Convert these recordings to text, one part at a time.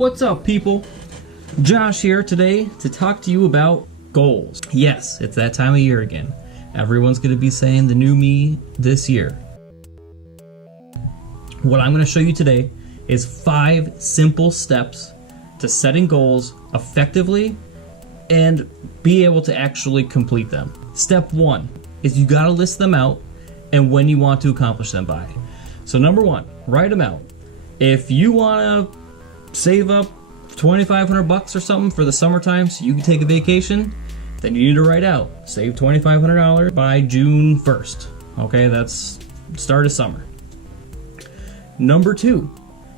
What's up, people? Josh here today to talk to you about goals. Yes, it's that time of year again. Everyone's going to be saying the new me this year. What I'm going to show you today is 5 simple steps to setting goals effectively and be able to actually complete them. Step 1 is you got to list them out and when you want to accomplish them by. So number 1, write them out. If you want to save up $2,500 or something for the summertime so you can take a vacation, then you need to write out, save $2,500 by June 1st. Okay, that's start of summer. Number 2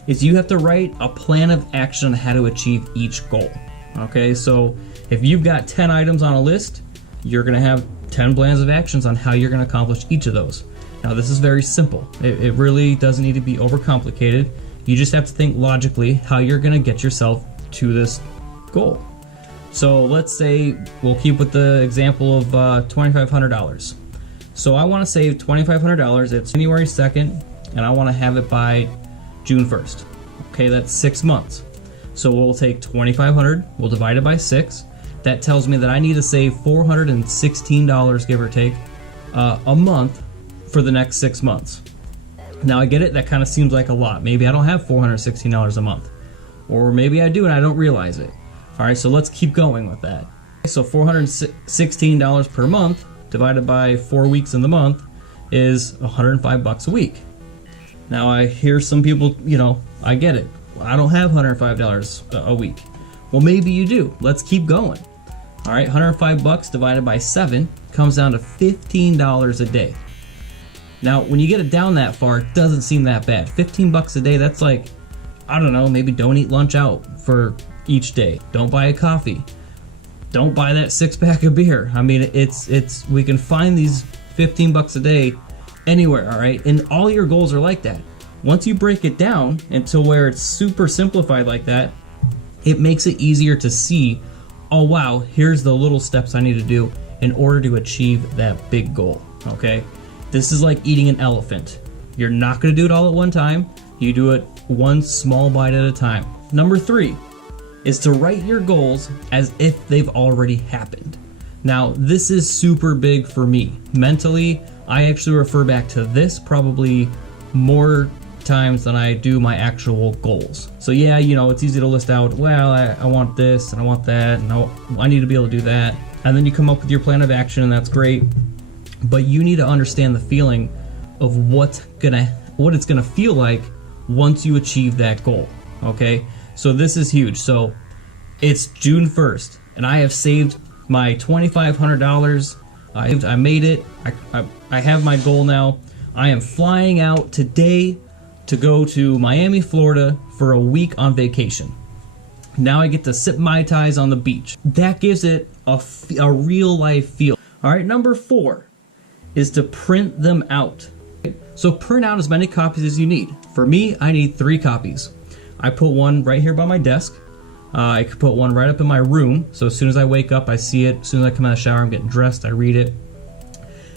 is you have to write a plan of action on how to achieve each goal. Okay, so if you've got 10 items on a list, you're gonna have 10 plans of actions on how you're gonna accomplish each of those. Now this is very simple. It really doesn't need to be overcomplicated. You just have to think logically how you're gonna get yourself to this goal. So let's say we'll keep with the example of $2,500. So I want to save $2,500. It's January 2nd, and I want to have it by June 1st. Okay, that's 6 months. So we'll take $2,500. We'll divide it by 6. That tells me that I need to save $416, give or take, a month for the next 6 months. Now I get it. That kind of seems like a lot. Maybe I don't have $416 a month, or maybe I do and I don't realize it. All right, so let's keep going with that. So $416 per month divided by 4 weeks in the month is $105 a week. Now I hear some people, I get it. I don't have $105 a week. Well, maybe you do. Let's keep going. All right, $105 divided by 7 comes down to $15 a day. Now, when you get it down that far, it doesn't seem that bad. $15 a day, that's like, I don't know, maybe don't eat lunch out for each day. Don't buy a coffee. Don't buy that 6-pack of beer. I mean, it's we can find these $15 a day anywhere, all right? And all your goals are like that. Once you break it down until where it's super simplified like that, it makes it easier to see, oh wow, here's the little steps I need to do in order to achieve that big goal, okay? This is like eating an elephant. You're not gonna do it all at one time. You do it one small bite at a time. Number 3 is to write your goals as if they've already happened. Now, this is super big for me. Mentally, I actually refer back to this probably more times than I do my actual goals. So yeah, it's easy to list out, well, I want this and I want that and I need to be able to do that. And then you come up with your plan of action and that's great. But you need to understand the feeling of what it's gonna feel like once you achieve that goal, okay? So this is huge. So it's June 1st, and I have saved my $2,500. I made it. I have my goal now. I am flying out today to go to Miami, Florida for a week on vacation. Now I get to sip Mai Tais on the beach. That gives it a real life feel. All right, number 4 is to print them out. So print out as many copies as you need. For me, I need 3 copies. I put one right here by my desk. I could put one right up in my room, so as soon as I wake up, I see it. As soon as I come out of the shower, I'm getting dressed, I read it.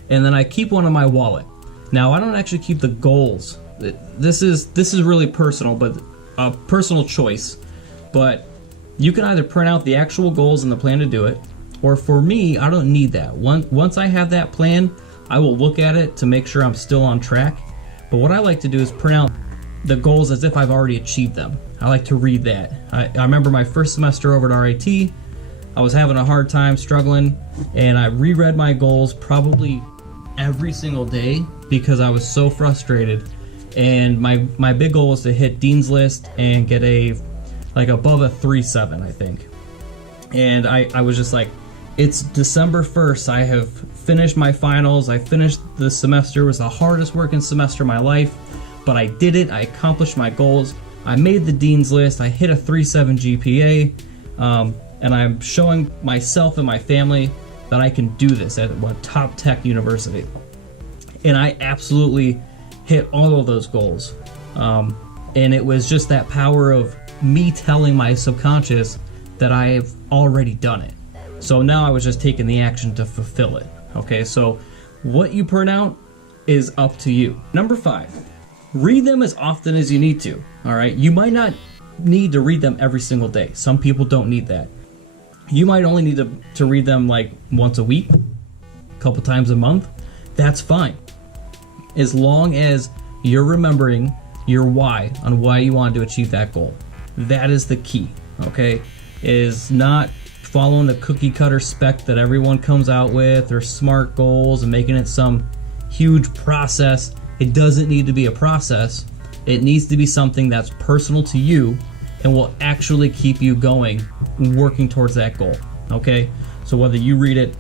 And then I keep one in my wallet. Now, I don't actually keep the goals. This is really personal, but a personal choice. But you can either print out the actual goals and the plan to do it, or for me, I don't need that. Once I have that plan, I will look at it to make sure I'm still on track. But what I like to do is print out the goals as if I've already achieved them. I like to read that. I remember my first semester over at RIT, I was having a hard time struggling, and I reread my goals probably every single day because I was so frustrated. And my big goal was to hit Dean's List and get above a 3.7, I think. And I was just like, it's December 1st, I have finished my finals, I finished the semester. It was the hardest working semester of my life, but I did it, I accomplished my goals, I made the Dean's List, I hit a 3.7 GPA, and I'm showing myself and my family that I can do this at a top tech university. And I absolutely hit all of those goals. And it was just that power of me telling my subconscious that I have already done it. So now I was just taking the action to fulfill it. Okay, so what you print out is up to you. Number 5, read them as often as you need to. All right, you might not need to read them every single day. Some people don't need that. You might only need to read them like once a week, a couple times a month. That's fine. As long as you're remembering your why on why you want to achieve that goal. That is the key, okay? Is not following the cookie cutter spec that everyone comes out with, or SMART goals and making it some huge process. It doesn't need to be a process. It needs to be something that's personal to you and will actually keep you going, working towards that goal, okay? So whether you read it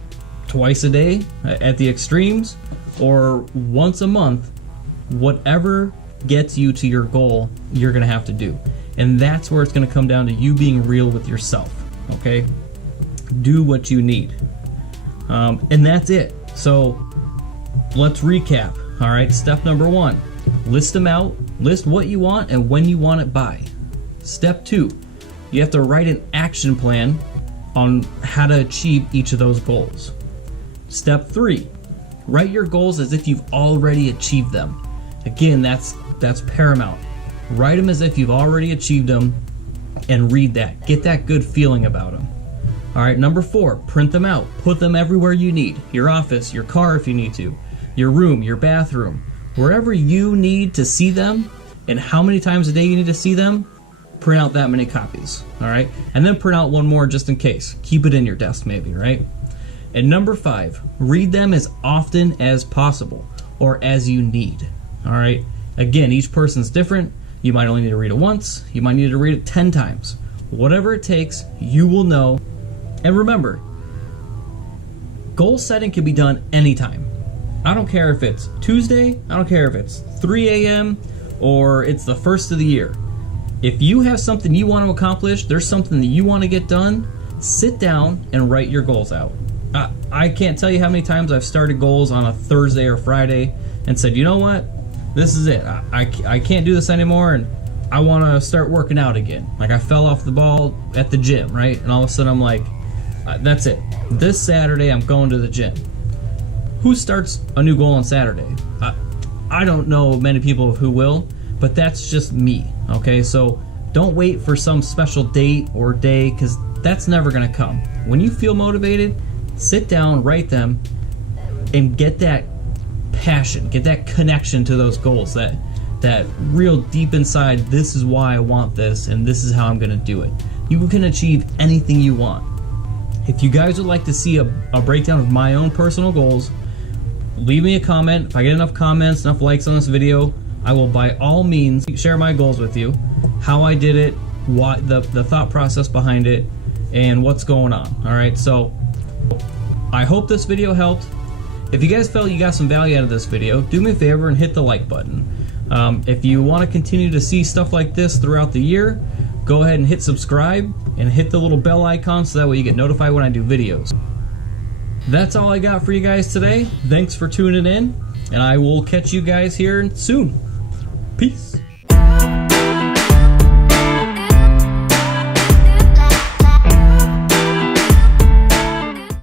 twice a day at the extremes or once a month, whatever gets you to your goal, you're gonna have to do. And that's where it's gonna come down to you being real with yourself, okay? Do what you need. And that's it. So let's recap, all right? Step number 1, list them out. List what you want and when you want it by. Step 2, you have to write an action plan on how to achieve each of those goals. Step 3, write your goals as if you've already achieved them. Again, that's paramount. Write them as if you've already achieved them and read that. Get that good feeling about them. All right, number 4, print them out. Put them everywhere you need. Your office, your car if you need to, your room, your bathroom. Wherever you need to see them and how many times a day you need to see them, print out that many copies, all right? And then print out one more just in case. Keep it in your desk maybe, right? And number 5, read them as often as possible or as you need, all right? Again, each person's different. You might only need to read it once. You might need to read it 10 times. Whatever it takes, you will know. And remember, goal setting can be done anytime. I don't care if it's Tuesday, I don't care if it's 3 a.m. or it's the first of the year. If you have something you want to accomplish, there's something that you want to get done, sit down and write your goals out. I can't tell you how many times I've started goals on a Thursday or Friday and said, you know what, this is it. I can't do this anymore and I want to start working out again. Like I fell off the ball at the gym, right? And all of a sudden I'm like, that's it. This Saturday I'm going to the gym. Who starts a new goal on Saturday? I don't know many people who will, but that's just me, okay? So don't wait for some special date or day, because that's never gonna come. When you feel motivated, sit down, write them, and get that passion, get that connection to those goals, that real deep inside, this is why I want this, and this is how I'm gonna do it. You can achieve anything you want. If you guys would like to see a breakdown of my own personal goals, leave me a comment. If I get enough comments, enough likes on this video, I will by all means share my goals with you, how I did it, what the thought process behind it, and what's going on. All right, so I hope this video helped. If you guys felt you got some value out of this video, do me a favor and hit the like button. If you want to continue to see stuff like this throughout the year, go ahead and hit subscribe and hit the little bell icon so that way you get notified when I do videos. That's all I got for you guys today. Thanks for tuning in, and I will catch you guys here soon. Peace.